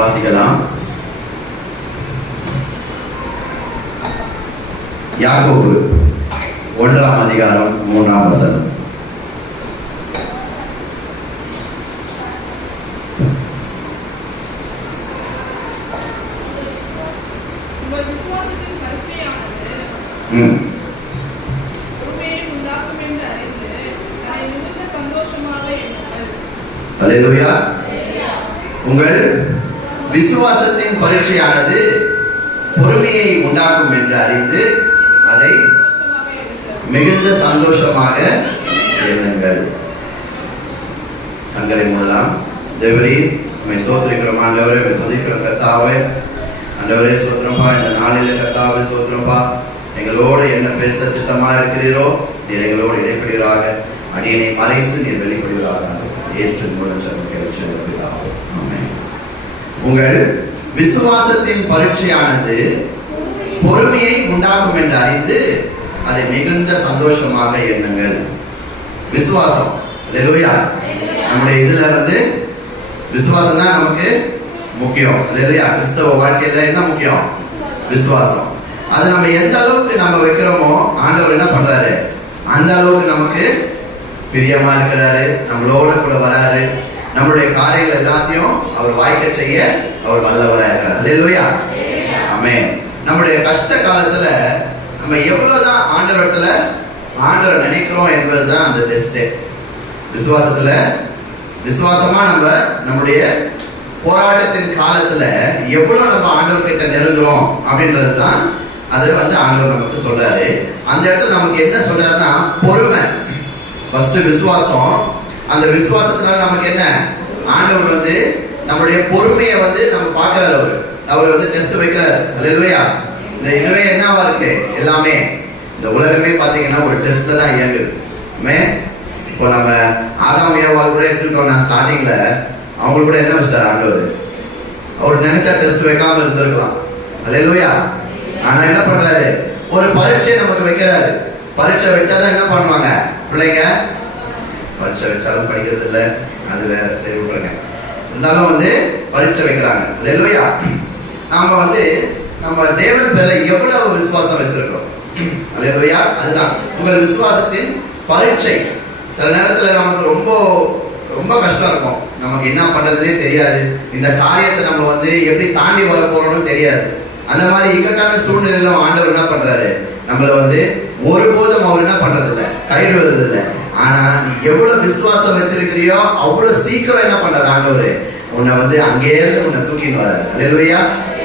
வாசிக்கலாம். யாக்கோபு 1ஆம் அதிகாரம் 3ஆம் வசனம். அல்லேலூயா. உங்கள் விசுவாசத்தின் பரீட்சையானது பொறுமையை உண்டாக்கும் என்று அறிந்து அதை மிகுந்த சந்தோஷமாக எண்ணுங்கள். கண்களை மூடலாம். தேவரே, உம்மை ஸ்தோத்திரிக்கிறோம் ஆண்டவரே, உம்மை துதிக்கிறோம் கர்த்தாவே. ஆண்டவரே ஸ்தோத்திரம்பா, இந்த நாளில் கர்த்தாவே ஸ்தோத்திரம்பா, எங்களோடு என்ன பேச சித்தமாக இருக்கிறீரோ நீர் எங்களோடு இடைப்படுவீராக. அடியனை மறைத்து நீர் வெளிப்படுவீராக. இயேசு மூலம் ஜெபிக்கிறோம். ஆமென். உங்கள் விசுவாசத்தின் பரீட்சையானது பொறுமையை உண்டாக்கும் என்று அறிந்து அதை மிகுந்த சந்தோஷமாக எண்ணுங்கள். விசுவாசம், அல்லேலூயா. நம்முடைய இதுல விசுவாசம் தான் நமக்கு முக்கியம், அல்லேலூயா. கிறிஸ்தவ வாழ்க்கையில என்ன முக்கியம்? விசுவாசம். அது நம்ம எந்த அளவுக்கு நம்ம வைக்கிறோமோ ஆண்டவர் என்ன பண்றாரு, அந்த அளவுக்கு நமக்கு பிரியமா இருக்கிறாரு, நம்மளோட கூட வராரு. நம்மளுடைய காரியங்கள் எல்லாத்தையும் அவர் வாய்க்க செய்ய அவர் வல்லவரா இருக்கிறார். அல்லேலூயா. ஆமென். நம்முடைய கஷ்ட காலத்துல நம்ம எவ்வளவுதான் ஆண்டவரை நினைக்கிறோம் என்பதுதான் அந்த டெஸ்ட். விசுவாசத்துல விசுவாசமா நம்முடைய போராட்டத்தின் காலத்துல எவ்வளவு நம்ம ஆண்டவர்கிட்ட நெருங்குறோம் அப்படின்றது தான் அதை ஆண்டவர் நமக்கு சொல்றாரு. அந்த இடத்துல நமக்கு என்ன சொல்றாருன்னா பொறுமை. ஃபர்ஸ்ட் விசுவாசம். அந்த விசுவாசத்தினால நமக்கு என்ன, ஆண்டவர் நம்முடைய பொறுமையை நம்ம பார்க்கிறாரு. அவர் டெஸ்ட் வைக்கிறாரு. அல்லேலூயா. இந்த இதுவே என்னவா இருக்கு, எல்லாமே இந்த உலகமே பாத்தீங்கன்னா ஒரு டெஸ்ட்ல தான் இயங்குது. இப்போ நம்ம ஆதாம் ஏவாள் கூட எடுத்துக்கிட்டோம்னா ஸ்டார்டிங்ல அவங்க கூட என்ன வச்சாரு ஆண்டவர், அவர் நினைச்சா டெஸ்ட் வைக்காம இருந்திருக்கலாம். அல்லேலூயா. ஆனா என்ன பண்றாரு, ஒரு பரீட்சை நமக்கு வைக்கிறாரு. பரீட்சை வச்சாதான் என்ன பண்ணுவாங்க பிள்ளைங்க, பரீட்சை வச்சாலும் படிக்கிறது இல்லை, அது வேற, சரி விட்டுருங்க. இருந்தாலும் பரீட்சை வைக்கிறாங்க. அல்லேலூயா. நாம நம்ம தேவன் பேர்ல எவ்வளவு விசுவாசம் வச்சிருக்கோம். அல்லேலூயா. அதுதான் உங்கள் விசுவாசத்தின் பரீட்சை. சில நேரத்துல நமக்கு ரொம்ப ரொம்ப கஷ்டம் இருக்கும், நமக்கு என்ன பண்றதுன்னே தெரியாது, இந்த காரியத்தை நம்ம எப்படி தாண்டி வர போறோம்னு தெரியாது. அந்த மாதிரி இக்கட்டான சூழ்நிலையில ஆண்டவர் என்ன பண்றாரு, நம்மள ஒருபோதும் அவர் என்ன பண்றது இல்லை, கைவிடுவது இல்லை. ஆனா நீ எவ்வளவு விசுவாசம் வச்சிருக்கிறியோ அவ்வளவு சீக்கிரம் என்ன பண்றாரு ஆண்டவர், உன்னை அங்கே இருந்து உன்னை தூக்கின்னு வர்றாரு. அல்லேலூயா.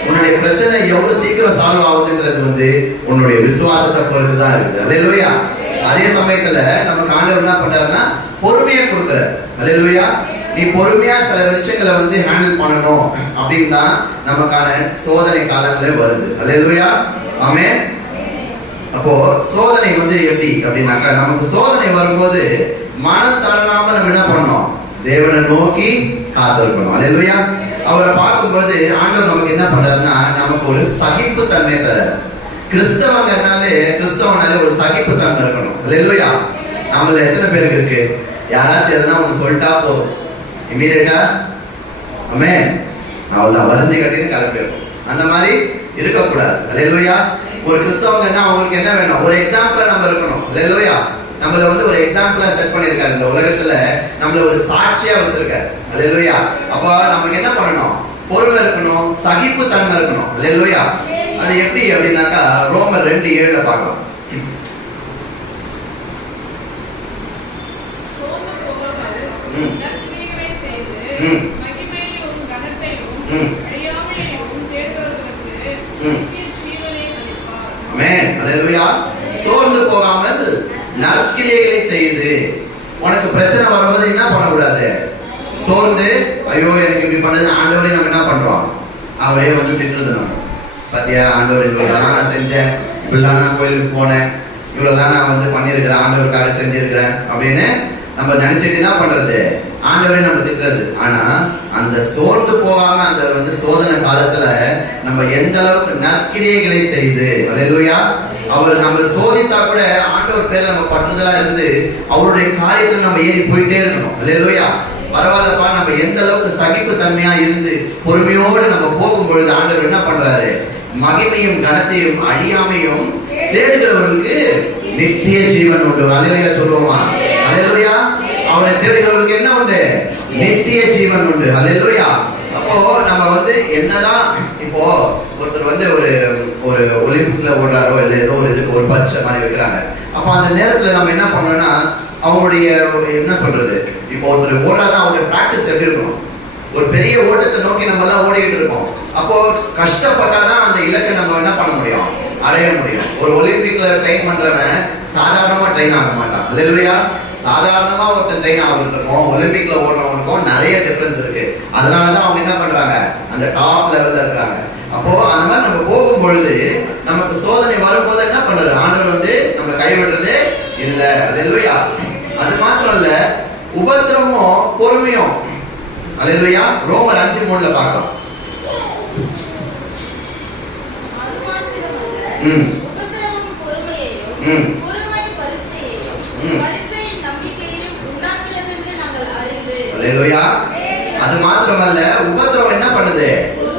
உன்னுடைய பிரச்சனை எவ்வளவு சீக்கிரம் சால்வ் ஆகுதுன்றது உன்னுடைய விசுவாசத்தை பொறுத்து தான் இருக்குது. அல்லேலூயா. அதே சமயத்துல நமக்கு ஆண்டவர் என்ன பண்றாருன்னா பொறுமையை கொடுக்குறாரு. அல்லேலூயா. நீ பொறுமையா சில விஷயங்களை ஹேண்டில் பண்ணணும் அப்படின்னா நமக்கான சோதனை காலங்களே வருது. அல்லேலூயா. ஆமென். அப்போ சோதனை எப்படி அப்படின்னாக்கா, நமக்கு சோதனை வரும்போது மனம் தளராம நம்ம என்ன பண்ணணும், தேவனை நோக்கி காத்திருக்கணும். அல்லேலூயா. அவரை பார்க்கும்போது ஆண்டவர் நமக்கு என்ன பண்றாருன்னா நமக்கு ஒரு சகிப்பு தன்மை தராரு. கிறிஸ்தவனாலே ஒரு சகிப்பு தன்மை இருக்கணும். அல்லேலூயா. நம்மள எத்தனை பேருக்கு இருக்கு, யாராச்சும் எதனா ஒன்று சொல்லிட்டா போதும் இமீடியட்டா ஆமென் அவ்வளவுதான் வரைஞ்சி கட்டின்னு கிளம்பிடும். அந்த மாதிரி இருக்கக்கூடாது. அல்லேலூயா. ஒரு கிறிஸ்தவங்கன்னா அவங்களுக்கு என்ன வேணும், ஒரு எக்ஸாம்பிளா நம்ம இருக்கணும். அல்லேலூயா. நம்மள ஒரு எக்ஸாம்பிளா செட் பண்ணியிருக்காரு இந்த உலகத்துல, நம்மள ஒரு சாட்சியா வச்சிருக்காரு. அல்லேலூயா. அப்ப நமக்கு என்ன பண்ணணும், பொறுமை இருக்கணும், சகிப்பு தன்மை இருக்கணும். அல்லேலூயா. அது எப்படி அப்படின்னாக்கா ரோமர் 2:7 பார்க்கலாம். சோர்ந்து போகாமல் நற்கிரியைகளை செய்து. உனக்கு பிரச்சனை வரும்போது என்ன பண்ணக்கூடாது, சோர்ந்து ஐயோ எனக்கு இப்படி பண்ணது ஆண்டவரே நம்ம என்ன பண்றோம், அவரே திட்டுறது. நம்ம பாத்தியா ஆண்டவர் இவ்வளவுதான் நான் செஞ்சேன், இப்படிலாம் நான் கோயிலுக்கு போனேன், இவ்வளவுதான் நான் பண்ணியிருக்கிறேன், ஆண்டவருக்காக செஞ்சிருக்கிறேன் அப்படின்னு நம்ம நினைச்சிட்டு என்ன பண்றது, ஆண்டவரே நம்ம திட்டுறது. ஆனா அந்த சோர்ந்து போகாம அந்த சோதனை காலத்துல நம்ம எந்த அளவுக்கு நற்கிரியைகளை செய்து, அல்லேலூயா, அவர் நம்ம சோதித்தா கூட ஆண்டவர் பேர்ல நம்ம பற்றுதலா இருந்து அவருடைய காரியத்துல நம்ம ஏறி போயிட்டே இருக்கணும். அல்லேலூயா. பரவாயில்லப்பா, நம்ம எந்த அளவுக்கு சகிப்பு தன்மையா இருந்து பொறுமையோடு நம்ம போகும் பொழுது ஆண்டவர் என்ன பண்றாரு? மகிமையும் கனத்தையும் அழியாமையும் தேடுகிறவர்களுக்கு நித்திய ஜீவன் உண்டு. அல்லேலூயா சொல்லுவோமா? அல்லேலூயா. அவரை தேடுகிறவர்களுக்கு என்ன உண்டு? நித்திய ஜீவன் உண்டு. அல்லேலூயா. அப்போ நம்ம என்னதான் இப்போ ஒருத்தர் ஒரு ஒரு ஒலிம்பிக்ல ஓடுறாரோ இல்லை ஏதோ ஒரு இதுக்கு ஒரு பரீட்சை மாதிரி வைக்கிறாங்க. அப்போ அந்த நேரத்தில் நம்ம என்ன பண்ணோம்னா அவங்களுடைய என்ன சொல்றது, இப்போ ஒருத்தர் ஓடுறாதான் அவருடைய பிராக்டிஸ் எப்படி இருக்கணும்? ஒரு பெரிய ஓட்டத்தை நோக்கி நம்ம எல்லாம் ஓடிக்கிட்டு இருக்கோம். அப்போ கஷ்டப்பட்டாதான் அந்த இலக்கை நம்ம என்ன பண்ண முடியும்? அடைய முடியும். ஒரு ஒலிம்பிக்ல ட்ரெயின் பண்றவன் சாதாரணமா ட்ரெயின் ஆக மாட்டான். அல்லேலூயா. சாதாரணமா ஒருத்தன் ட்ரெயின் ஆகிறதுக்கும் ஒலிம்பிக்ல ஓடுறவங்களுக்கும் நிறைய டிஃபரன்ஸ் இருக்கு. அதனாலதான் அவங்க என்ன பண்றாங்க? அந்த டாப் லெவல்ல இருக்கிறாங்க. அப்போ அந்த மாதிரி நம்ம போகும் பொழுது நமக்கு சோதனை வரும்போது என்ன பண்றது? ஆண்டவர் நம்ம கைவிடுறதே இல்ல. அல்லேலூயா. அது மாத்திரம் இல்ல, உபத்திரமும் பொறுமையும். அல்லேலூயா. ரோமர் 5:3 பார்க்கலாம். அது மாத்திரமல்ல, உபத்திரம் என்ன பண்ணுது?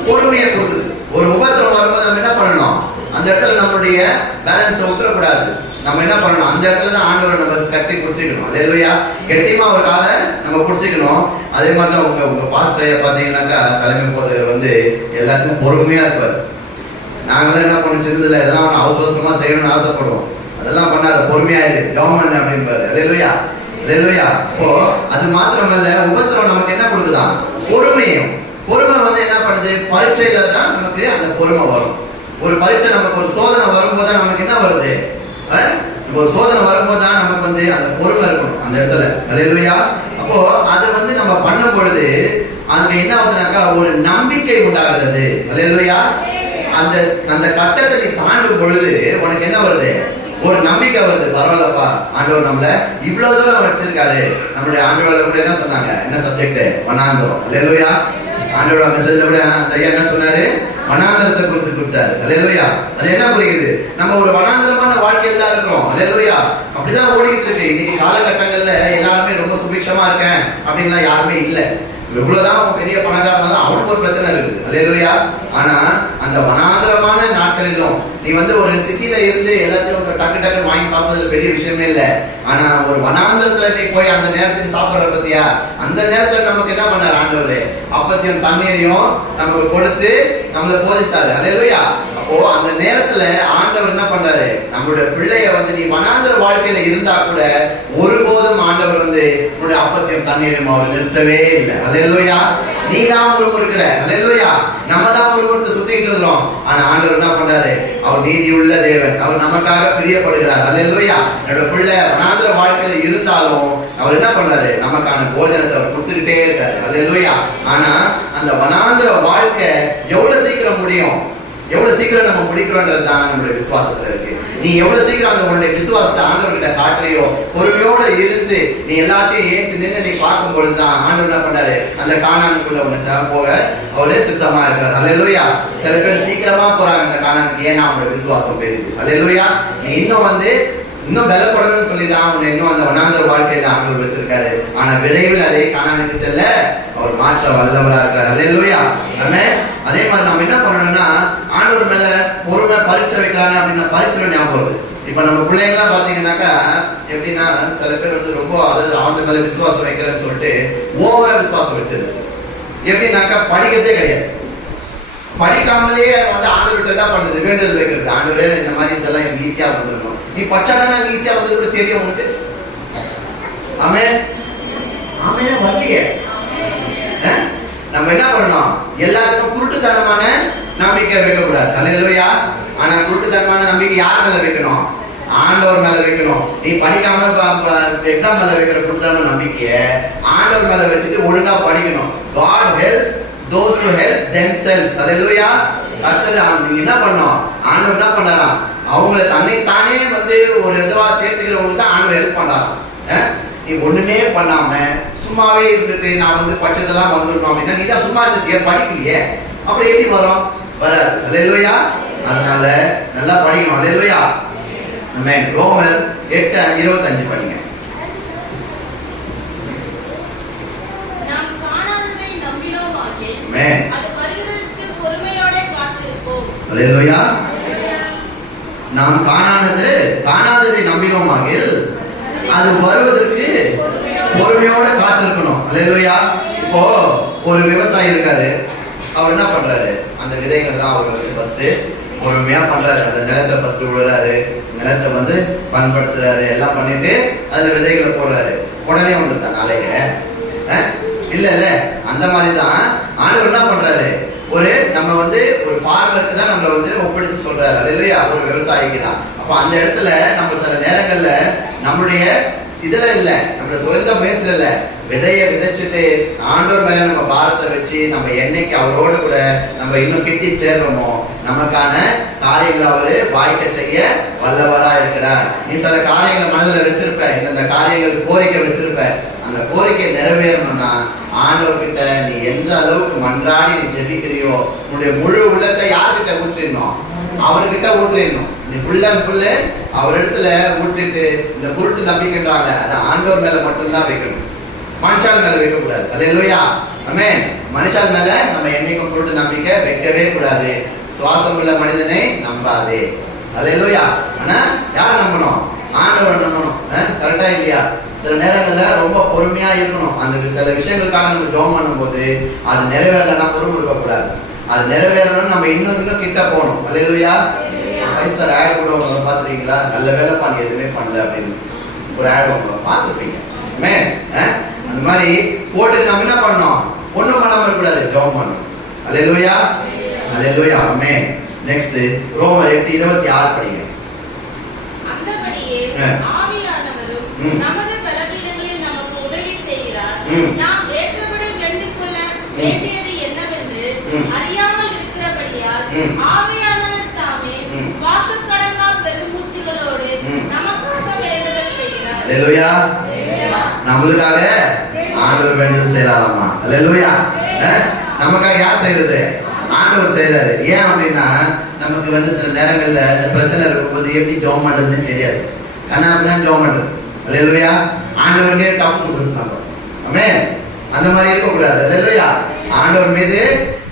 பொறுமையை கொடுக்குது. ஒரு உபத்திரம் வரும்போது நம்ம என்ன பண்ணணும்? அந்த இடத்துல நம்மளுடைய பேலன்ஸை விட்டுறக்கூடாது. நம்ம என்ன பண்ணணும்? அந்த இடத்துல தான் ஆண்டவரை நம்ம கட்டி பிடிச்சிக்கணும். அல்லேலூயா. கெட்டியமா ஒரு காலை நம்ம பிடிச்சிக்கணும். அதே மாதிரி தான் உங்க பாஸ்டர் பார்த்தீங்கன்னாக்கா தலைமை போதகர் எல்லாத்துக்கும் பொறுமையா இருப்பார். நாங்களும் என்ன பண்ண சின்னதுல எதெல்லாம் அவசரமா செய்யணும்னு ஆசைப்படுவோம். அதெல்லாம் பண்ணாத, பொறுமையா இருக்கு கவர்மெண்ட் அப்படின்பாரு. அல்லேலூயா. அல்லேலூயா. அப்போ அது மாத்திரமல்ல, உபத்திரம் நமக்கு என்ன கொடுக்குதான்? பொறுமையும். பொறுமை என்ன பண்ணுது? பரீட்சையில தான் நமக்கு அந்த பொறுமை வரும். ஒரு பரீட்சை நமக்கு ஒரு சோதனை வரும்போது தான் நமக்கு என்ன வருது? ஒரு சோதனை வரும்போது தான் நமக்கு அந்த பொறுமை இருக்கணும் அந்த இடத்துல. அல்லேலூயா. அப்போ அதை நம்ம பண்ணும் பொழுது அங்க என்ன ஆகுதுனாக்கா ஒரு நம்பிக்கை உண்டாகிறது. அல்லேலூயா. அந்த அந்த கட்டத்தை நீ தாண்டும் பொழுது உனக்கு என்ன வருது? ஒரு நம்பிக்கை வருது. பரவாயில்லப்பா, ஆண்டவர் நம்மள இவ்வளவு தூரம் வச்சிருக்காரு. நம்மளுடைய ஆண்டவர்ல கூட என்ன சொன்னாங்க? என்ன சப்ஜெக்ட்? வனாந்தரம். அல்லேலூயா. ஆண்டவரோட மெசேஜ்ல கூட ஐயா என்ன சொன்னாரு? வனாந்தரத்தை குறித்து கொடுத்தாரு. அல்லேலூயா. அது என்ன புரியுது? நம்ம ஒரு வனாந்தரமான வாழ்க்கையில் தான் இருக்கிறோம். அல்லேலூயா. அப்படிதான் ஓடிக்கிட்டு இருக்கு இன்னைக்கு காலகட்டங்கள்ல. எல்லாருமே ரொம்ப சுபிக்ஷமா இருக்கேன் அப்படின்லாம் யாருமே இல்லை. எவ்வளவுதான் அவன் பெரிய பணக்காரனாலும் அவனுக்கு ஒரு பிரச்சனை இருக்குது. அல்லேலூயா. ஆனா அந்த வனாந்தரமான நாட்களிலும் நீ ஒரு சிட்டில இருந்து எல்லாத்தையும் டக்கு டக்குன்னு வாங்கி சாப்பிடுறது பெரிய விஷயமே இல்லை. ஆனா ஒரு வனாந்தரத்துல நீ போய் அந்த நேரத்துக்கு சாப்பிடுற பத்தியா, அந்த நேரத்துல நமக்கு என்ன பண்ணாரு ஆண்டவரே? அப்பத்தையும் தண்ணீரையும் நமக்கு கொடுத்து நம்மளை போதிச்சாரு. அல்லேலூயா. அப்போ அந்த நேரத்துல ஆண்டவர் என்ன பண்றாரு? நம்மளுடைய பிள்ளைய நீ வனாந்தர வாழ்க்கையில இருந்தா கூட ஒருபோதும் ஆண்டவர் உன்னுடைய அப்பத்தையும் தண்ணீரையும் அவர் நிறுத்தவே இல்லை. அல்லேலூயா. நீ தான் முறுமுறுக்கிற. அல்லேலூயா. நம்ம தான் முறுமுறுத்து சுத்திட்டு இருக்கிறோம். ஆனா ஆண்டவர் என்ன பண்றாரு? அவர் நீதி உள்ள தேவன். அவர் நமக்காக பிரியப்படுகிறார். அல்லேலூயா. என்னோட பிள்ளை வனாந்தர வாழ்க்கையில இருந்தாலும் அவர் என்ன பண்றாரு? நமக்கான போஜனத்தை அவர் கொடுத்துக்கிட்டே இருக்காரு. அல்லேலூயா. ஆனா அந்த வனாந்தர வாழ்க்கை எவ்வளவு சீக்கிரம் முடியும்? எவ்வளவு சீக்கிரம் நம்ம முடிக்கிறோன்றது தான் நம்மளுடைய விசுவாசத்துல இருக்கு. நீ எவ்வளவு சீக்கிரம் அந்த உன்னுடைய விசுவாசத்தை ஆண்டவர்கிட்ட காட்டுறியோ, பொறுமையோட இருந்து நீ எல்லாத்தையும் ஏற்றி நின்று நீ பார்க்கும் பொழுதுதான் ஆண்டவர் என்ன பண்றாரு? அந்த கானானுக்குள்ள உன்னை போக அவரே சித்தமா இருக்கிறார். அல்லேலூயா. சில பேர் சீக்கிரமா போறாங்க அந்த கானானுக்கு. ஏன்னா அவங்களுடைய விசுவாசம் பெரியது. அல்லேலூயா. நீ இன்னும் பலப்படணும்னு சொல்லிதான் உன்னை இன்னும் அந்த வனாந்தர வாழ்க்கையில ஆண்டவர் வச்சிருக்காரு. ஆனா விரைவில் அதை கானானுக்கு செல்ல அவர் மாற்ற வல்லவரா இருக்கிறார். அல்லேலூயா. அதே மாதிரி நம்ம என்ன பண்ணணும்னா ஆண்டவர் மேல பொறுமை பரீட்சை வைக்கிறாங்க அப்படின்னா பரீட்சை ஞாபகம் வருது. இப்ப நம்ம பிள்ளைங்கலாம் பாத்தீங்கன்னாக்கா எப்படின்னா சில பேர் ரொம்ப அதாவது ஆண்டு மேல விசுவாசம் வைக்கிறேன்னு சொல்லிட்டு ஓவரா விசுவாசம் வச்சிருக்கு. எப்படின்னாக்கா படிக்கிறதே கிடையாது. படிக்காமலே ஆண்டவர்கிட்ட என்ன பண்றது? வேண்டுதல் வைக்கிறது. ஆண்டவரே இந்த மாதிரி இதெல்லாம் எனக்கு ஈஸியா வந்துருக்கும். நீ படிச்சாதானே ஈஸியா வந்து தெரியும் உனக்கு. ஆமென். ஆமென். வரலையே. நம்ம என்ன பண்ணணும்? எல்லாத்துக்கும் குருட்டுத்தனமான நம்பிக்கை வைக்கக்கூடாது. அல்லேலூயா. ஆனா குருட்டுத்தனமான நம்பிக்கை யார் மேல வைக்கணும்? ஆண்டவர் மேல வைக்கணும். நீ படிக்காம எக்ஸாம் மேல வைக்கிற குருட்டுத்தனமான நம்பிக்கையை ஆண்டவர் மேல வச்சுட்டு ஒழுங்கா படிக்கணும். God helps those who help themselves. அல்லேலூயா. நீங்க என்ன பண்ணணும்? ஆண்டவர் என்ன பண்றாராம்? அவங்களை தன்னை தானே ஒரு இதுவா தேர்த்துக்கிறவங்களுக்கு தான் ஆண்டவர் ஹெல்ப் பண்றாராம். நீ ஒண்ணுமே பண்ணாம சும்மாவே இருந்துட்டு நான் படிச்சதெல்லாம் வந்துடணும் அப்படின்னா நீ தான் சும்மா இருந்துட்டிய, படிக்கலையே, அப்புறம் எப்படி வரும்? வராது. அல்லேலூயா. அதனால நல்லா படிக்கணும். அல்லேலூயா. ஆமென். ரோமர் 8:25 படிங்க. ஆமென். அது வருகிறதற்கு பொறுமையோட காத்திருப்போம். அல்லேலூயா. நாம் காணாததை நம்பினோமாகில் அது வருவதற்கு பொறுமையோட காத்திருக்கணும். அல்லேலூயா. இப்போ ஒரு விவசாயி இருக்காரு, அவர் என்ன பண்றாரு, அந்த விதைகள் எல்லாம் அவர் வந்து ஃபர்ஸ்ட் பொறுமையா பண்றாரு. அந்த நிலத்தை ஃபர்ஸ்ட் விடுறாரு, நிலத்தை வந்து பண்படுத்துறாரு, எல்லாம் பண்ணிட்டு அதுல விதைகளை போடுறாரு. உடனே வந்துருக்கா நாளைக்கு இல்ல அந்த மாதிரி தான் ஆண்டவர் என்ன பண்றாரு, நம்ம வந்து ஒரு ஃபார்மருக்கு தான் நம்மள வந்து ஒப்படைச்சு சொல்றாரு. இல்லையா, ஒரு விவசாயிக்கு தான். அப்ப அந்த இடத்துல நம்ம சில நேரங்கள்ல நம்மளுடைய இதுல இல்ல, நம்மளோட சொந்த முயற்சியில இல்ல, விதைய விதைச்சிட்டு ஆண்டவர் மேல நம்ம பாரத்தை வச்சு நம்ம என்னைக்கு அவரோடு கூட நம்ம இன்னும் கிட்டி சேர்றோமோ நமக்கான காரியங்களை அவரு வாய்க்க செய்ய வல்லவரா இருக்கிறார். நீ சில காரியங்களை மனதில் வச்சிருப்ப, இந்த காரியங்கள் கோரிக்கை வச்சிருப்ப, அந்த கோரிக்கை நிறைவேறணும்னா ஆண்டவர்கிட்ட நீ எந்த அளவுக்கு மன்றாடி நீ ஜெபிக்கிறியோ உன்னுடைய முழு உள்ளத்தை யார்கிட்ட ஊற்றிடணும், அவர்கிட்ட ஊற்றிடணும். நீ ஃபுல் அண்ட் ஃபுல்லு அவர் இடத்துல ஊற்றிட்டு இந்த குருட்டு நம்பிக்கைன்றாங்க அதை ஆண்டவர் மேல மட்டும்தான் வைக்கணும், மனுஷால் மேல வைக்க கூடாது. அல்லேலூயா. ஆமென். மனுஷால் மேல நம்ம என்னைக்கும் குருட்டு நம்பிக்கை வைக்கவே கூடாது. சுவாசம் உள்ள மனிதனை நம்பாதே. அல்லேலூயா. ஆனா யார் நம்பணும், ஆண்டவரை நம்பணும். கரெக்டா இல்லையா? சில நேரங்கள்ல ரொம்ப பொறுமையா இருக்கணும். அந்த சில விஷயங்களுக்காக நம்ம ஜெபம் பண்ணும்போது அது நிறைவேறலன்னா பொறுமை இருக்க கூடாது. அது நிறைவேறணும்னு நம்ம இன்னும் கிட்ட போகணும். அல்லேலூயா. 5 ஸ்டார் ஆட் கூட உங்களை பார்த்துருக்கீங்களா, நல்ல வேலை பண்ணி எதுவுமே பண்ணல அப்படின்னு ஒரு ஆட் உங்களை பார்த்துருப்பீங்க. அந்த மாதிரி போட்டுட்டு நம்ம என்ன பண்ணணும், ஒண்ணும் பண்ணாம இருக்கக்கூடாது, ஜெபம் பண்ணணும். அல்லேலூயா. அல்லேலூயா. ஆமென். நெக்ஸ்ட் ரோமர் 8:26 படிங்க. அந்தபடியே ஆவியானவரும் நமது பலவீனங்களில் நமக்கு உதவி செய்கிறார். நாம் ஏற்றபடி வேண்டிக்கொள்ள வேண்டியது என்னவென்று அறியாமல் இருக்கிறபடியால் ஆவியானவர் தாமே வாக்குக்கடங்கா பெருமூச்சுகளோடு நமக்காக வேண்டுதல் செய்கிறார். அல்லேலூயா. நம்மளுக்காக ஆண்டவர் வேண்டுதல் செய்யறாராமா. அல்லேலூயா. நமக்காக யார் செய்யறது, ஆண்டவர் செய்யறாரு. ஏன் அப்படின்னா நமக்கு வந்து சில நேரங்கள்ல இந்த பிரச்சனை இருக்கும்போது எப்படி ஜெபம் பண்றதுன்னு தெரியாது, ஆனா அப்படின்னா ஜெபம் பண்றது. அல்லேலூயா. ஆண்டவருக்கே டஃப் கொடுத்துருக்காங்க. ஆமென். அந்த மாதிரி இருக்கக்கூடாது. அல்லேலூயா. ஆண்டவர் மீது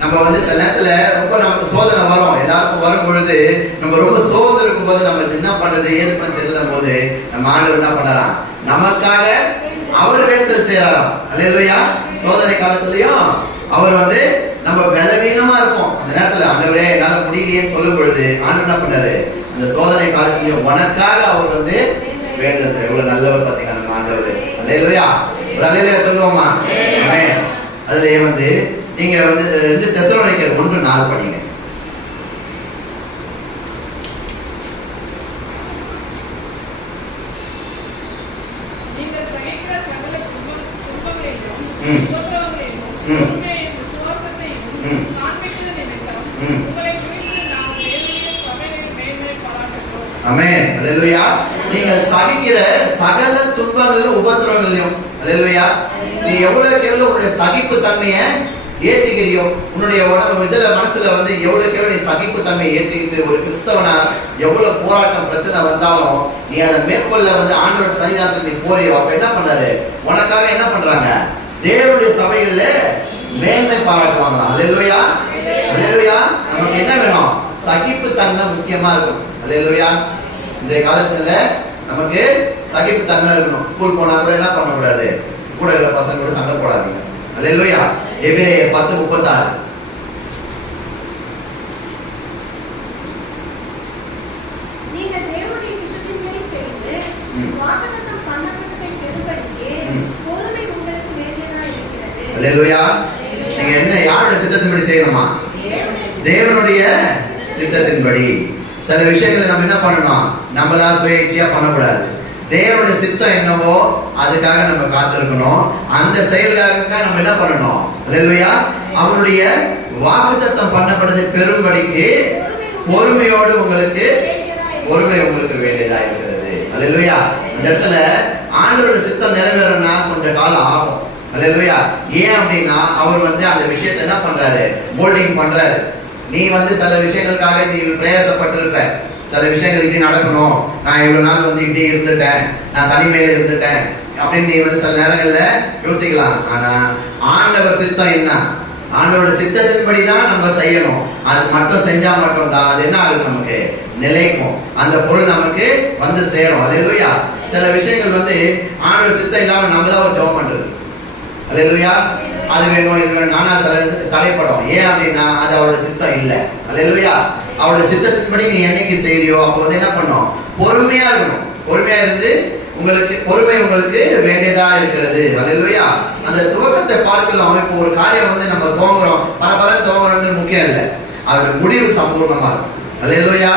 நம்ம வந்து சில நேரத்துல ரொம்ப நமக்கு சோதனை வரும், எல்லாருக்கும் வரும் பொழுது நம்ம ரொம்ப சோர்ந்து இருக்கும் போது நம்ம என்ன பண்றது ஏது பண்ண தெரியல போது நம்ம ஆண்டவர் என்ன பண்ணறான், நமக்காக அவர் வேண்டுதல் செய்யறாராம். அல்லேலூயா. சோதனை காலத்துலயும் அவர் வந்து நம்ம பலவீனமா இருப்போம், அந்த நேரத்துல ஆண்டவரே என்னால முடியலையேன்னு சொல்லும் பொழுது ஆண்டவர் என்ன பண்ணாரு, அந்த சோதனை காலத்திலயும் உனக்காக அவர் வந்து வேண்டுதல். எவ்வளவு நல்லவர் பாத்தீங்கன்னா நம்ம ஆண்டவர். அல்லேலூயா. ஒரு அல்லேலூயா சொல்லுவோமா? ஆமென். அதுலயே வந்து நீங்க வந்து 2 தெசலோனிக்கர் 1:4 படிங்க. நீங்கள் சகிக்கிற சகல துன்பங்களையும் உபத்திரவங்களையும் விசுவாசத்தையும் காண்பிக்கிற நிமித்தம் உங்களை குறித்து நாங்கள் தேவனுடைய சபையில் மேன்மை பாராட்டுகிறோம். ஆமென். அல்லேலூயா. நீங்கள் சகிக்கிற சகல துன்பங்களிலும் உபத்திரவங்களையும். அல்லேலூயா. நீ எவ்வளவுக்கு எவ்வளவு உன்னுடைய சகிப்பு தன்மையை ஏத்திக்கிறியோ, உன்னுடைய உடம்பு இதுல மனசுல வந்து எவ்வளவுக்கு எவ்வளவு நீ சகிப்பு தன்மையை ஏற்றிக்கிட்டு ஒரு கிறிஸ்தவனா எவ்வளவு போராட்டம் பிரச்சனை வந்தாலும் நீ அதை மேற்கொள்ள வந்து ஆண்டவர் சன்னிதானத்துக்கு நீ போறியோ, அப்ப என்ன பண்றாரு, உனக்காக என்ன பண்றாங்க, தேவனுடைய சபைகள்ல மேன்மை பாராட்டுவாங்களாம். அல்லேலூயா. அல்லேலூயா. நமக்கு என்ன வேணும், சகிப்பு தன்மை முக்கியமா இருக்கும். அல்லேலூயா. இந்த காலத்துல நமக்கு சகிப்பு தன்மை இருக்கணும். ஸ்கூல் போனா கூட என்ன பண்ணக்கூடாது, கூட இருக்கிற பசங்க கூட சண்டை போடாதீங்க. அல்லேலூயா. எபிரேயர் 10:36. நீங்கள் தேவனுடைய சித்தத்தின்படி செய்து வாக்குத்தத்தம் பண்ணப்பட்டதை பெறும்படிக்கு பொறுமை உங்களுக்கு வேண்டியதாக இருக்கிறது. அல்லேலூயா. நீங்க என்ன யாருடைய சித்தத்தின்படி செய்யணுமா, தேவனுடைய சித்தத்தின்படி. சில விஷயங்களை நம்ம என்ன பண்ணணும், நம்மளா சுயேட்சையா பண்ணக்கூடாது. தேவனுடைய சித்தம் என்னவோ அதுக்காக நம்ம காத்திருக்கணும். அந்த செயலுக்காக நம்ம என்ன பண்ணணும், அல்லேலூயா, அவருடைய வாக்குத்தத்தம் பண்ணப்பட்டதை பெறும்படிக்கு பொறுமையோடு உங்களுக்கு பொறுமை உங்களுக்கு வேண்டியதா இருக்கிறது. அல்லேலூயா. இந்த இடத்துல ஆண்டவருடைய சித்தம் நிறைவேறணும்னா கொஞ்சம் காலம் ஆகும். அல்லேலூயா. ஏன் அப்படின்னா அவர் வந்து அந்த விஷயத்தை என்ன பண்றாரு, மோல்டிங் பண்றாரு. நீ வந்து சில விஷயங்களுக்காக நீ பிரயாசப்பட்டிருப்ப, சில விஷயங்கள் இப்படி நடக்கணும், நான் இவ்வளவு நாள் வந்து இப்படி இருந்துட்டேன், நான் தனிமையில இருந்துட்டேன் அப்படின்னு நீ வந்து சில நேரங்கள்ல யோசிக்கலாம். ஆனா ஆண்டவர் சித்தம் என்ன, ஆண்டவரோட சித்தத்தின்படி தான் நம்ம செய்யணும். அது மட்டும் செஞ்சா மட்டும் தான் அது என்ன ஆகுது, நமக்கு நிலைக்கும், அந்த பொருள் நமக்கு வந்து சேரும். அல்லேலூயா. சில விஷயங்கள் வந்து ஆண்டவர் சித்தம் இல்லாம நம்மளா ஒரு ஜெபம் பண்றது. அல்லேலூயா. அது வேணும் இது வேணும், நானா சில தடைப்படும். ஏன் அப்படின்னா அது அவரோட சித்தம் இல்லை. அல்லேலூயா. அவரோட சித்தத்தின்படி நீ என்னைக்கு செய்யறியோ அப்போ வந்து என்ன பண்ணும், பொறுமையா இருக்கணும். பொறுமையா இருந்து உங்களுக்கு பொறுமை உங்களுக்கு வேண்டியதா இருக்கிறது. அல்லேலூயா. அந்த துவக்கத்தை பார்க்கலாம். இப்போ ஒரு காரியம் வந்து நம்ம தோங்குறோம், பரபர தோங்குறோம்னு முக்கியம் இல்லை, அதோட முடிவு சம்பூர்ணமா இருக்கும். அல்லேலூயா.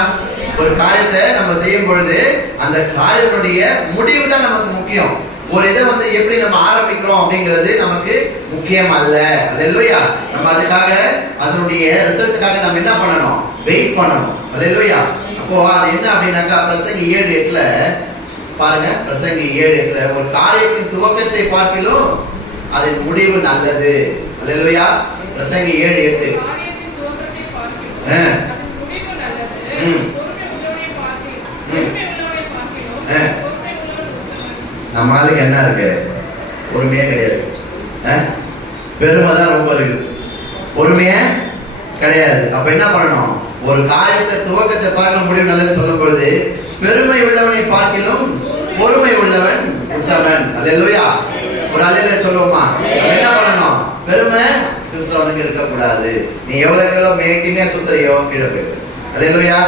ஒரு காரியத்தை நம்ம செய்யும் பொழுது அந்த காரியத்துடைய முடிவு தான் நமக்கு முக்கியம். ஒரு இதை வந்து எப்படி நம்ம ஆரம்பிக்கிறோம் அப்படிங்கிறது நமக்கு முக்கியம் அல்ல. அல்லேலூயா. நம்ம அதுக்காக அதனுடைய ரிசல்ட்டுக்காக நம்ம என்ன பண்ணணும், வெயிட் பண்ணணும். அல்லேலூயா. அப்போ அது என்ன அப்படின்னாக்கா பிரசங்கி 7:8 பாருங்க. பிரசங்கி 7:8 ஒரு காரியத்தின் துவக்கத்தை பார்க்கிலும் அதன் முடிவு நல்லது. அல்லேலூயா. பிரசங்கி 7:8 காரியத்தின் துவக்கத்தை பார்க்கிலும் அதன் முடிவு நல்லது. பொறுமை உள்ளவனை பார்க்கிலும் பொறுமை உள்ளவன் உத்தமன். நம்ம ஆளுக்கு என்ன இருக்கு, பொறுமையே கிடையாது. பெருமை தான் ரொம்ப இருக்கு, பொறுமையே கிடையாது. அப்ப என்ன பண்ணணும், ஒரு காரியத்தை துவக்கத்தை பார்க்க முடியும் நல்லது சொல்லும் பொழுது பெருமை உள்ளவனை பார்க்கிலும் பொறுமை உள்ளவன் உத்தமன். அல்லேலூயா. ஒரு அல்லேலூயா சொல்லுவோமா? என்ன பண்ணணும், பெருமை கிறிஸ்தவனுக்கு இருக்கக்கூடாது. நீ எவ்வளவு மேட்டினே சுத்தரையோ கிழக்கு. அல்லேலூயா.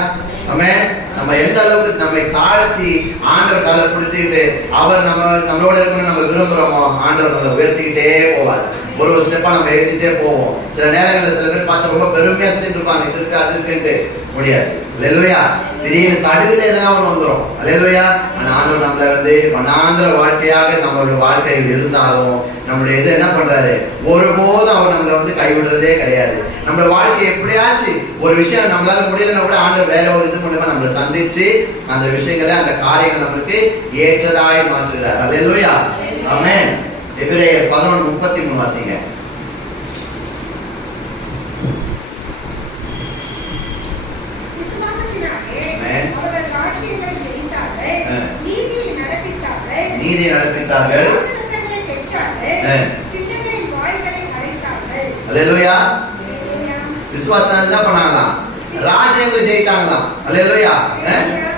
ஆமென். நம்ம எந்த அளவுக்கு நம்மை தாழ்த்தி ஆண்டவர் காலை பிடிச்சிக்கிட்டு அவர் நம்மளோட இருக்கணும்னு நம்ம விரும்புறோமோ ஆண்டவர் நம்மளை உயர்த்திக்கிட்டே போவார். ஒரு ஸ்டெப்பா நம்ம எழுதிட்டே போவோம். சில நேரங்களில் சில பேர் பார்த்து ரொம்ப பெருமையா சுத்திட்டு இருப்பாங்க, இது இருக்கு அது இருக்குன்ட்டு. முடியாது. அல்லேலூயா. திடீர்னு சடுதில எதனா ஒன்று வந்துடும். அல்லேலூயா. ஆனா ஆண்டவர் நம்மளை வந்து மனாந்திர வாழ்க்கையாக நம்மளுடைய வாழ்க்கையில் இருந்தாலும் நம்மளுடைய இது என்ன பண்றாரு, ஒருபோதும் அவர் நம்மளை வந்து கைவிடுறதே கிடையாது. நம்ம வாழ்க்கை எப்படியாச்சு ஒரு விஷயம் நம்மளால முடியலன்னா கூட ஆண்டவர் வேற ஒரு இது மூலமா நம்மளை சந்திச்சு அந்த விஷயங்களை அந்த காரியங்கள் நமக்கு ஏற்றதாய் மாற்றுகிறார். அல்லேலூயா. ஆமென். எபிரேயர் 11:33 வாசிங்க. நீதியை நடப்பித்தார்கள். அல்லேலூயா. விசுவாசம் என்ன பண்ணாங்களாம், ராஜ்யங்களை ஜெயித்தாங்களாம். அல்லேலூயா.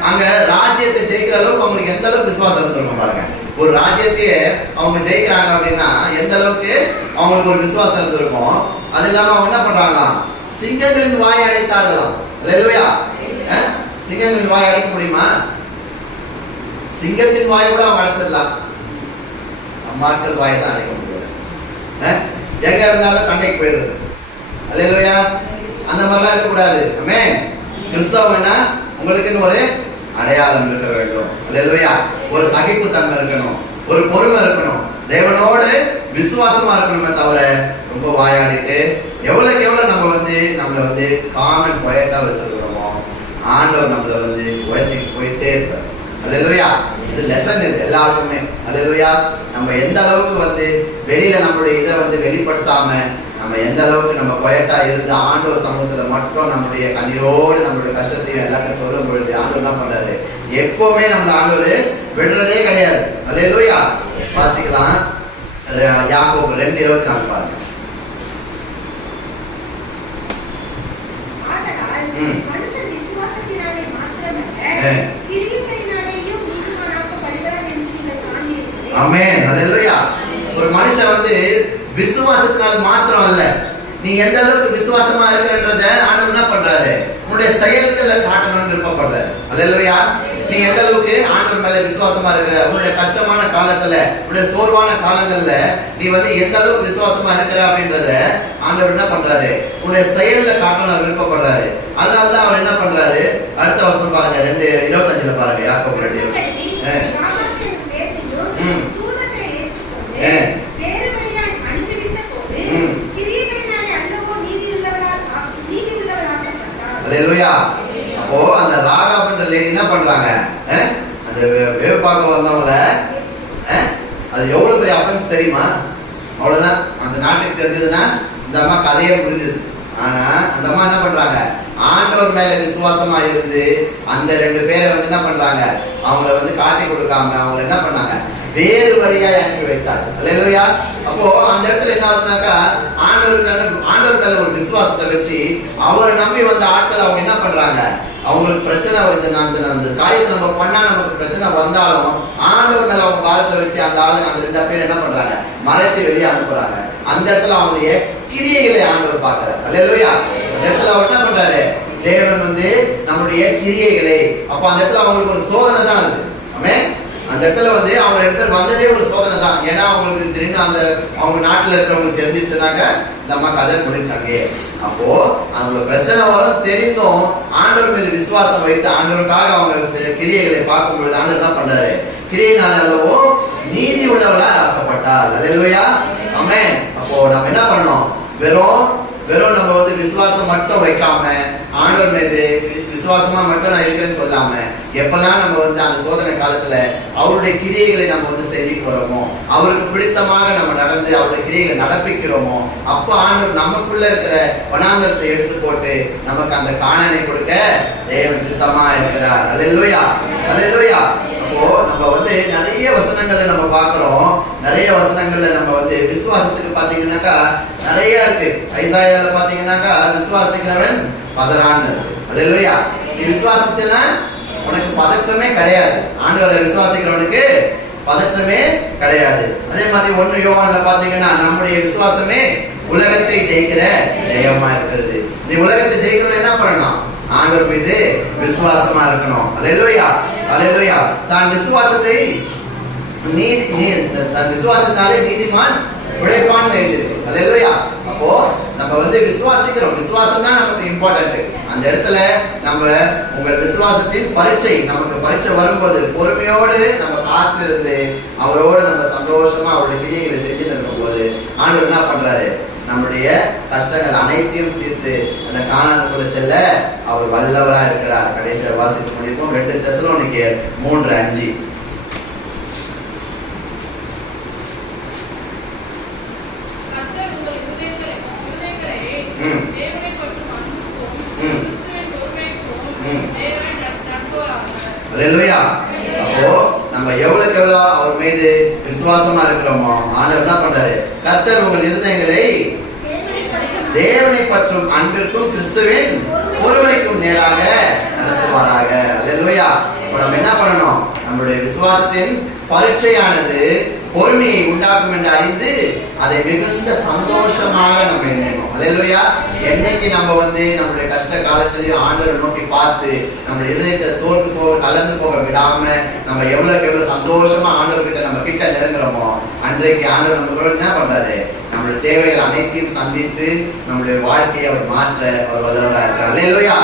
அங்க ராஜ்யத்தை ஜெயிக்கிற அளவுக்கு அவங்களுக்கு எந்த அளவுக்கு விசுவாசம் இருந்திருக்கும் பாருங்க. ஒரு ராஜ்யத்தையே அவங்க ஜெயிக்கிறாங்க அப்படின்னா எந்த அளவுக்கு அவங்களுக்கு ஒரு விசுவாசம் இருந்திருக்கும். அது இல்லாம அவங்க என்ன பண்றாங்களாம், சிங்கங்களின் வாயை அடைத்தார்களாம். அல்லேலூயா. சிங்கங்களின் வாயை அடைக்க முடியுமா? சிங்கத்தின் வாயை கூட அவங்க அடைச்சிடலாம், அம்மாக்கள் வாயை தான் அடைக்க முடியாது. எங்க இருந்தாலும் சண்டைக்கு போயிடுறது. அல்லேலூயா. அந்த மாதிரிலாம் இருக்கக்கூடாது. ஆமென். கிறிஸ்தவம்னா உங்களுக்குன்னு ஒரு அடையாளம் இருக்க வேண்டும். அல்லேலூயா. ஒரு சகிப்புத்தன்மை இருக்கணும், ஒரு பொறுமை இருக்கணும், தேவனோடு விசுவாசமா இருக்கணுமே தவிர ரொம்ப வாயாடிட்டு எவ்வளவுக்கு எவ்வளவு நம்ம வந்து நம்மளை வந்து காமன் குவைட்டா வச்சிருக்கிறோமோ ஆண்டவர் நம்மளை வந்து உயர்த்திட்டு போயிட்டே இருப்பார். அல்லேலூயா. இது லெசன், இது எல்லாருக்குமே. அல்லேலூயா. நம்ம எந்த அளவுக்கு வந்து வெளியில நம்மளுடைய இதை வந்து வெளிப்படுத்தாம நம்ம எந்த அளவுக்கு நம்ம குவைட்டா இருந்து ஆண்டவர் சமூகத்துல மட்டும் நம்மளுடைய கண்ணீரோடு நம்மளுடைய கஷ்டத்தையும் எல்லாத்தையும் சொல்லும் பொழுது ஆண்டவர் என்ன பண்றாரு, எப்பவுமே நம்மள ஆண்டவர் விடுறதே கிடையாது. அல்லேலூயா. வாசிக்கலாம். யாக்கோபு 2:24 பாருங்க. ஆமென். அல்லேலூயா. ஒரு மனுஷன் வந்து விசுவாசத்தினால் மாத்திரம் அல்ல, நீ எந்த அளவுக்கு விசுவாசமா இருக்கிறன்றத ஆண்டவர் என்ன பண்றாரு, உன்னுடைய செயல்களை காட்டணும்னு விருப்பப்படுறாரு. அல்லேலூயா. நீ எந்த அளவுக்கு ஆண்டவர் மேல விசுவாசமா இருக்கிற, உன்னுடைய கஷ்டமான காலத்துல உன்னுடைய சோர்வான காலங்கள்ல நீ வந்து எந்த அளவுக்கு விசுவாசமா இருக்கிற அப்படின்றத ஆண்டவர் என்ன பண்றாரு, உன்னுடைய செயல்ல காட்டணும் விருப்பப்படுறாரு. அதனாலதான் அவர் என்ன பண்றாரு, அடுத்த வசனம் பாருங்க 2:25 பாருங்க. யாக்கோபு 2. அல்லேலூயா. அப்போ அந்த ராகாப்ன்ற லேடி என்ன பண்றாங்க, அந்த வேவு பார்க்க வந்தவங்கள அது எவ்வளவு பெரிய அஃபென்ஸ் தெரியுமா? அவ்வளவுதான். அந்த நாட்டுக்கு தெரிஞ்சதுன்னா இந்த அம்மா கதையே முடிஞ்சது. ஆனா அந்த அம்மா என்ன பண்றாங்க, ஆண்டவர் மேல விசுவாசமா இருந்து அந்த 2 பேரை வந்து என்ன பண்றாங்க, அவங்கள வந்து காட்டி கொடுக்காம அவங்க என்ன பண்ணாங்க, வேறு வழியாய் அனுப்பி வைத்தார். அல்லேலூயா. அப்போ அந்த இடத்துல என்ன ஆகுதுனாக்கா ஆண்டவர் மேல ஒரு விசுவாசத்தை வச்சு அவரை நம்பி வந்த ஆட்கள் அவங்க என்ன பண்றாங்க, அவங்களுக்கு பிரச்சனை அந்த காரியத்தை நம்ம பண்ணா நமக்கு பிரச்சனை வந்தாலும் ஆண்டவர் மேல அவங்க பாரத்தை வச்சு அந்த ஆளுங்க அந்த 2 பேர் என்ன பண்றாங்க, மறைச்சு வெளியே அனுப்புறாங்க. அந்த இடத்துல அவங்களுடைய கிரியைகளை ஆண்டவர் பார்க்கிறார். அல்லேலூயா. அந்த இடத்துல அவர் என்ன பண்றாரு, தேவன் நம்முடைய கிரியைகளை, அப்ப அந்த இடத்துல அவங்களுக்கு ஒரு சோதனை தான் அது. ஆமென். அந்த இடத்துல அவங்க 2 பேர் வந்ததே ஒரு சோதனை தான். ஏன்னா அவங்களுக்கு தெரியும், அந்த அவங்க நாட்டுல இருக்கிறவங்களுக்கு தெரிஞ்சிச்சுனாக்க நம்ம கதை முடிச்சாங்க. அப்போ அவங்களுக்கு பிரச்சனை வரும் தெரிந்தும் ஆண்டவர் மீது விசுவாசம் வைத்து ஆண்டவருக்காக அவங்க கிரியைகளை பார்க்கும் பொழுது ஆண்டவர் என்ன பண்றாரு, கிரியையினால அல்லவோ நீதி உள்ளவளா ஆக்கப்பட்டார். அல்லேலூயா. ஆமென். அப்போ நம்ம என்ன பண்ணோம், வெறும் நம்ம விசுவாசம் மட்டும் வைக்காம ஆண்டவர் மீது விசுவாசமா மட்டும் நான் இருக்கிறேன்னு சொல்லாம எப்பெல்லாம் நம்ம அந்த சோதனை காலத்துல அவருடைய கிரியைகளை நம்ம செய்தி போறோமோ, அவருக்கு பிடித்தமாக நம்ம நடந்து அவருடைய கிரியைகளை நடப்பிக்கிறோமோ, அப்ப ஆண்டவர் நமக்குள்ள இருக்கிற வனாந்தரத்தை எடுத்து போட்டு நமக்கு அந்த காணனை கொடுக்க தேவன் சித்தமா இருக்கிறார். அல்லேலூயா. அல்லேலூயா. அப்போ நம்ம நிறைய வசனங்கள்ல நம்ம பார்க்கிறோம். நிறைய வசனங்கள்ல நம்ம விசுவாசத்துக்கு பாத்தீங்கன்னாக்கா நிறைய இருக்கு. ஐசாயால பாத்தீங்கன்னாக்கா விசுவாசிக்கிறவன் பதறான்னு. அல்லேலூயா. நீ விசுவாசிச்சனா உனக்கு பதற்றமே கிடையாது. ஆண்டவரை விசுவாசிக்கிறவனுக்கு பதற்றமே கிடையாது. அதே மாதிரி 1 யோவான்ல பாத்தீங்கன்னா நம்முடைய விசுவாசமே உலகத்தை ஜெயிக்கிற ஜெயமா இருக்கிறது. நீ உலகத்தை ஜெயிக்கணும் என்ன பண்ணணும், ஆண்டவர் மீது விசுவாசமா இருக்கணும். அல்லேலூயா. அல்லேலூயா. தான் விசுவாசத்தை தன் விசுவாசத்தினாலே நீதிமான் உழைப்பான்னு எழுதிருக்கு. அல்லேலூயா. அப்போ நம்ம விசுவாசிக்கிறோம். விசுவாசம் தான் நமக்கு இம்பார்ட்டன்ட். அந்த இடத்துல நம்ம உங்கள் விசுவாசத்தின் பரீட்சை, நமக்கு பரீட்சை வரும்போது பொறுமையோடு நம்ம காத்திருந்து அவரோடு நம்ம சந்தோஷமா அவருடைய கிரியைகளை செஞ்சுட்டு இருக்கும் போது ஆண்டவர் என்ன பண்றாரு, நம்முடைய கஷ்டங்கள் அனைத்தையும் தீர்த்து அந்த கானானுக்குள்ள செல்ல அவர் வல்லவரா இருக்கிறார். கடைசியில் வாசித்து முடிப்போம். 2 தெசலோனிக்கேயர் 3:5. அல்லேலூயா. அப்போ நம்ம எவ்வளவுக்கு எவ்வளவு அவர் மீது விசுவாசமா இருக்கிறோமோ ஆண்டவர் என்ன பண்றாரு, கர்த்தர் உங்கள் இருதயங்களை தேவனை பற்றும் அன்பிற்கும் கிறிஸ்துவின் பொறுமைக்கும் நேராக நடத்துவாராக. அல்லேலூயா. இப்போ நம்ம என்ன பண்ணணும், நம்மளுடைய விசுவாசத்தின் பரீட்சையானது பொறுமையை உண்டாக்கும் என்று அறிந்து அதை மிகுந்த சந்தோஷமாக நம்ம எண்ணணும். அல்லேலூயா. என்னைக்கு நம்ம நம்முடைய கஷ்ட காலத்திலையும் ஆண்டவரை நோக்கி பார்த்து நம்முடைய இதயத்தை சோர்ந்து போக கலந்து போக விடாம நம்ம எவ்வளவு சந்தோஷமா ஆண்டவர்கிட்ட நம்ம கிட்ட நெருங்குறோமோ அன்றைக்கு ஆண்டவர் நம்ம கூட என்ன பண்றாரு, நம்மளுடைய தேவைகள் அனைத்தையும் சந்தித்து நம்முடைய வாழ்க்கையை அவர் மாற்ற அவர் வல்லவராக இருக்கிறார். அல்லேலூயா.